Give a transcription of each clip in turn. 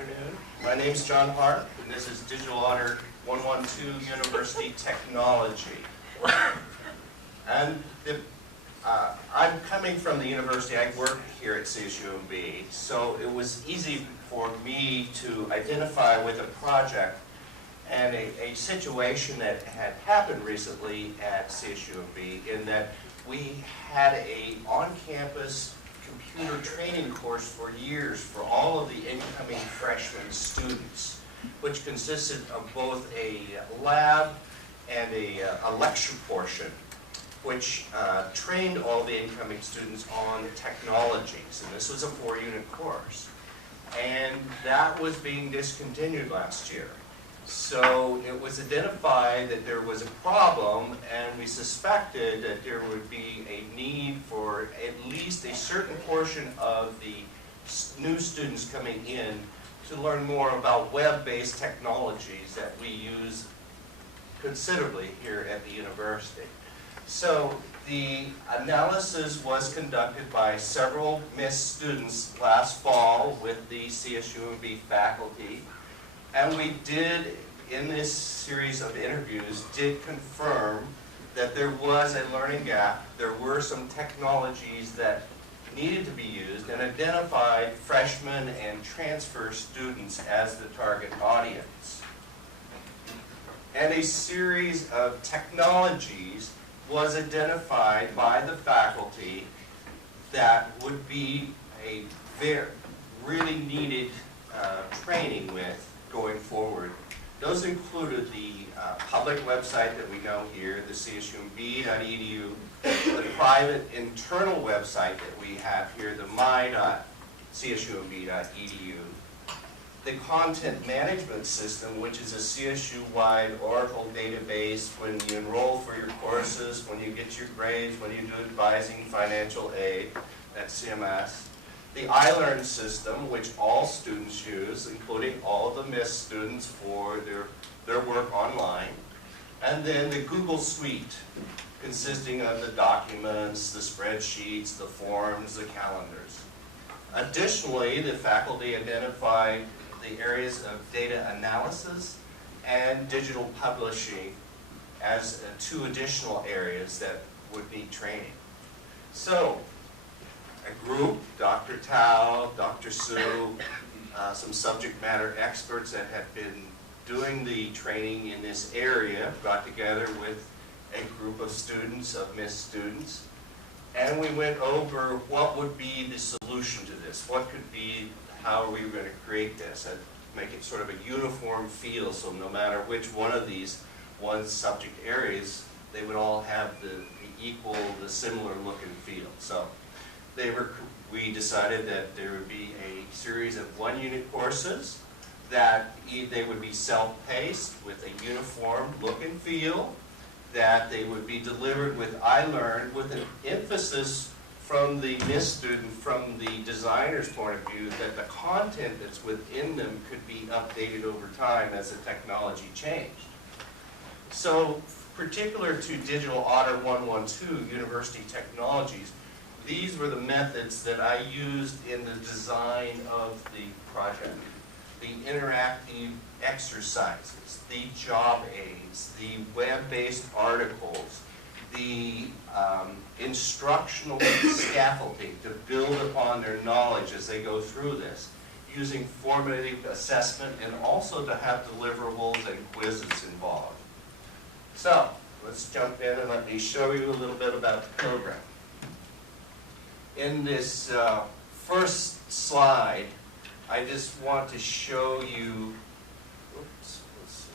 afternoon. My name is John Harp, and this is Digital Otter 112 University Technology. And I'm coming from the university. I work here at CSUMB, so it was easy for me to identify with a project and a situation that had happened recently at CSUMB, in that we had a on-campus computer training course for years for all of the incoming freshman students, which consisted of both a lab and a lecture portion, which trained all the incoming students on technologies. And this was a 4-unit course. And that was being discontinued last year. So it was identified that there was a problem, and we suspected that there would be a need for at least a certain portion of the new students coming in to learn more about web-based technologies that we use considerably here at the university. So the analysis was conducted by several MIS students last fall with the CSUMB faculty. And we did, in this series of interviews, did confirm that there was a learning gap. There were some technologies that needed to be used, and identified freshmen and transfer students as the target audience. And a series of technologies was identified by the faculty that would be a really needed training with going forward. Those included the public website that we know here, the CSUMB.edu, the private internal website that we have here, the my.csumb.edu, the content management system, which is a CSU-wide Oracle database when you enroll for your courses, when you get your grades, when you do advising financial aid, that's CMS. The iLearn system, which all students use, including all of the MIS students for their work online. And then the Google Suite, consisting of the documents, the spreadsheets, the forms, the calendars. Additionally, the faculty identified the areas of data analysis and digital publishing as 2 additional areas that would need training. So, a group, Dr. Tao, Dr. Su, some subject matter experts that had been doing the training in this area, got together with a group of students, of MIS students, and we went over what would be the solution to this. What could be, how are we going to create this and make it sort of a uniform feel, so no matter which one of these subject areas, they would all have the similar look and feel. So we decided that there would be a series of 1-unit courses that they would be self-paced with a uniform look and feel, that they would be delivered with iLearn with an emphasis from the MIS student, from the designer's point of view, that the content that's within them could be updated over time as the technology changed. So, particular to Digital Otter 112 University Technologies, these were the methods that I used in the design of the project. The interactive exercises, the job aids, the web-based articles, the instructional scaffolding to build upon their knowledge as they go through this, using formative assessment, and also to have deliverables and quizzes involved. So, let's jump in and let me show you a little bit about the program. In this first slide, I just want to show you, oops, let's see.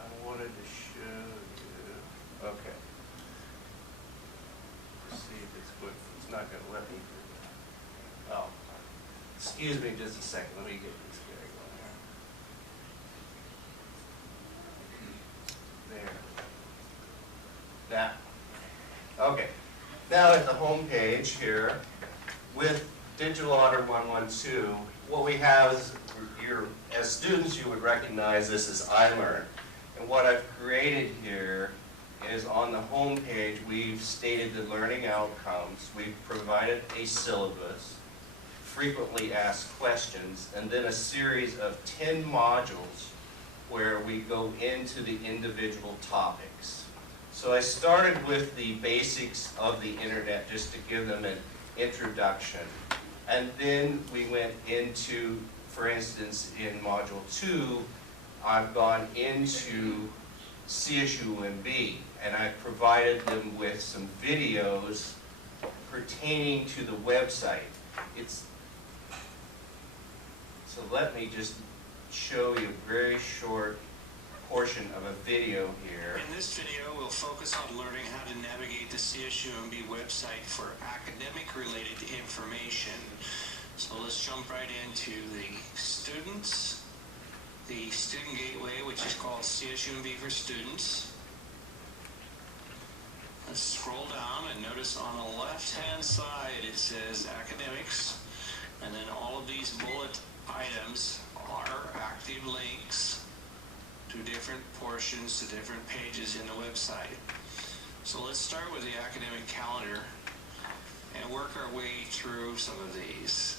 I wanted to show you, okay. Let's see if it's good. It's not going to let me do that. Oh, excuse me just a second. Let me get this guy going here. There. That. Okay. Now at the home page here, with Digital Otter 112, what we have is, as students, you would recognize this as iLearn. And what I've created here is, on the home page, we've stated the learning outcomes. We've provided a syllabus frequently asked questions, and then a series of 10 modules where we go into the individual topics. So I started with the basics of the internet just to give them an introduction. And then we went into, for instance, in Module 2, I've gone into CSUMB, and I provided them with some videos pertaining to the website. So let me just show you a very short portion of a video here. In this video, we'll focus on learning how to navigate the CSUMB website for academic-related information. So let's jump right into the students, the student gateway, which is called CSUMB for Students. Let's scroll down and notice on the left-hand side it says academics, and then all of these bullet items are active links to different portions, to different pages in the website. So let's start with the academic calendar and work our way through some of these.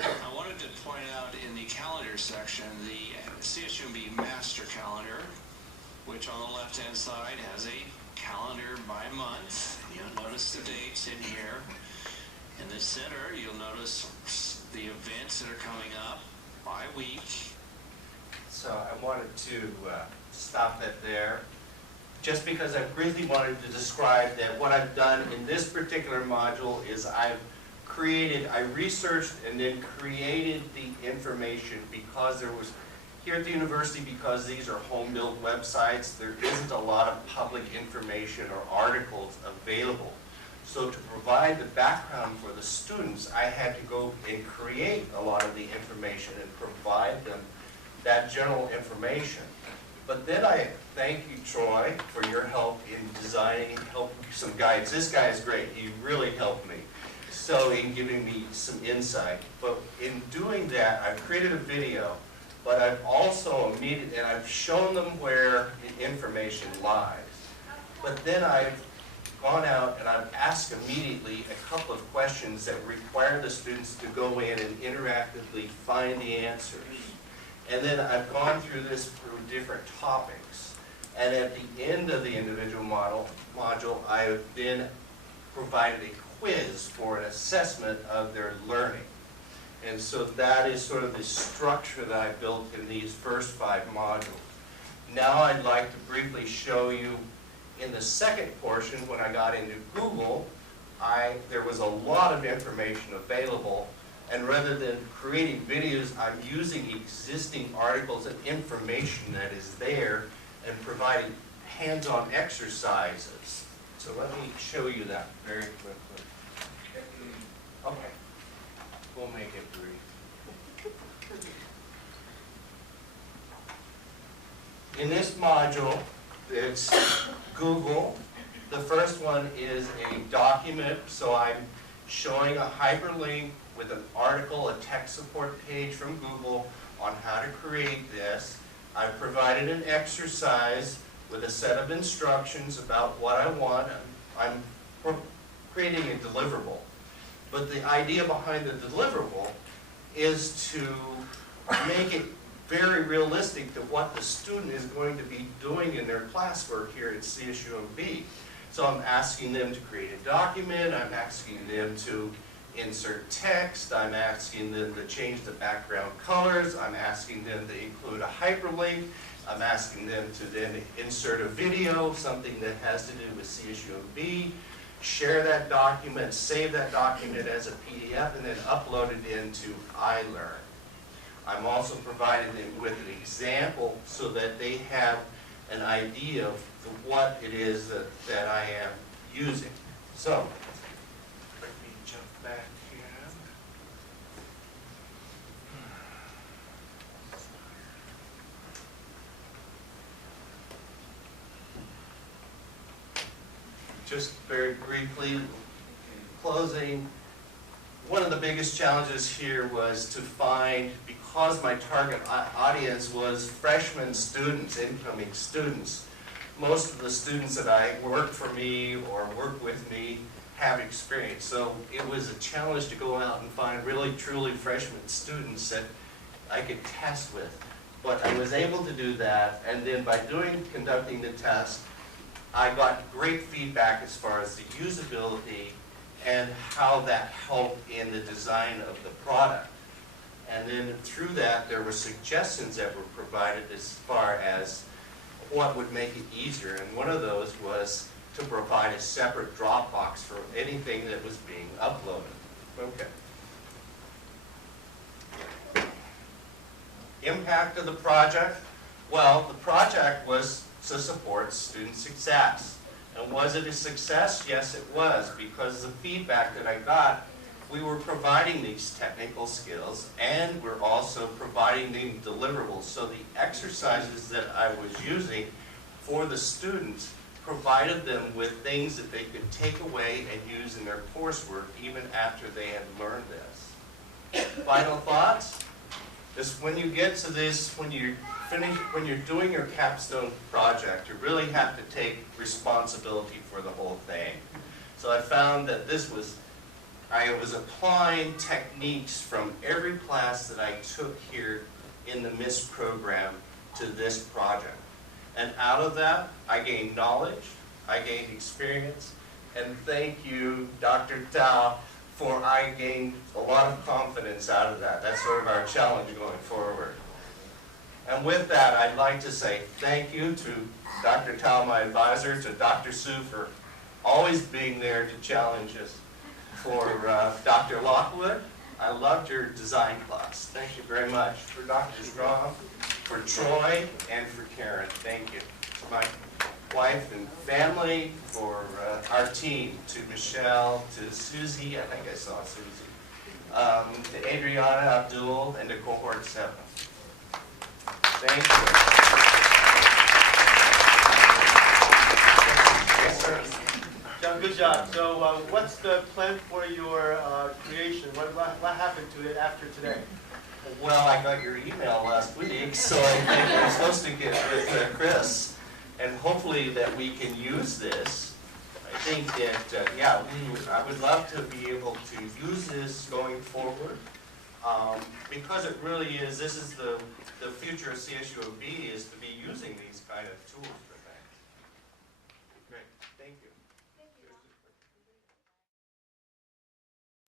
I wanted to point out in the calendar section the CSUMB master calendar, which on the left-hand side has a calendar by month. You'll notice the dates in here. In the center, you'll notice the events that are coming up by week. So I wanted to stop that there, just because I briefly wanted to describe that what I've done in this particular module is I researched and then created the information because there was, here at the university, because these are home-built websites, there isn't a lot of public information or articles available. So to provide the background for the students, I had to go and create a lot of the information and provide them that general information. But then I thank you, Troy, for your help in designing, some guides. This guy is great. He really helped me. So in giving me some insight. But in doing that, I've created a video, but I've also and I've shown them where the information lies. But then I've gone out and I've asked immediately a couple of questions that require the students to go in and interactively find the answers. And then I've gone through this through different topics. And at the end of the individual module, I've then provided a quiz for an assessment of their learning. And so that is sort of the structure that I built in these first 5 modules. Now I'd like to briefly show you in the second portion, when I got into Google, there was a lot of information available, and rather than creating videos, I'm using existing articles and information that is there and providing hands-on exercises. So let me show you that very quickly. Okay, we'll make it brief. In this module, it's Google. The first one is a document, so I'm showing a hyperlink with an article, a tech support page from Google on how to create this. I've provided an exercise with a set of instructions about what I want. I'm creating a deliverable. But the idea behind the deliverable is to make it very realistic to what the student is going to be doing in their classwork here at CSUMB. So I'm asking them to create a document, I'm asking them to insert text, I'm asking them to change the background colors, I'm asking them to include a hyperlink, I'm asking them to then insert a video, something that has to do with CSUMB, share that document, save that document as a PDF, and then upload it into iLearn. I'm also providing them with an example so that they have an idea of what it is that I am using. So, let me jump back here. Just very briefly, in closing, one of the biggest challenges here was to find, because my target audience was freshman students, incoming students, most of the students that worked for me or work with me have experience. So it was a challenge to go out and find really truly freshman students that I could test with. But I was able to do that, and then by conducting the test, I got great feedback as far as the usability and how that helped in the design of the product. And then through that, there were suggestions that were provided as far as what would make it easier. And one of those was to provide a separate Dropbox for anything that was being uploaded. Okay. Impact of the project? Well, the project was to support student success. And was it a success? Yes, it was, because the feedback that I got, we were providing these technical skills and we're also providing them deliverables. So the exercises that I was using for the students provided them with things that they could take away and use in their coursework even after they had learned this. Final thoughts? Is when you get to this, when you're doing your capstone project, you really have to take responsibility for the whole thing. So I found that I was applying techniques from every class that I took here in the MIST program to this project. And out of that, I gained knowledge, I gained experience, and thank you, Dr. Tao, for I gained a lot of confidence out of that. That's sort of our challenge going forward. And with that, I'd like to say thank you to Dr. Tao, my advisor, to Dr. Su for always being there to challenge us. For Dr. Lockwood, I loved your design class. Thank you very much. For Dr. Strong, for Troy, and for Karen, thank you. To my wife and family, for our team, to Michelle, to Susie, I think I saw Susie, to Adriana, Abdul, and to Cohort 7. Thank you. Yes, sir. John, good job. So what's the plan for your creation? What happened to it after today? Well, I got your email last week, so I think I'm supposed to get with Chris, and hopefully that we can use this. I think that, yeah, I would love to be able to use this going forward, because it really is, this is the future of CSUMB, is to be using these kind of tools.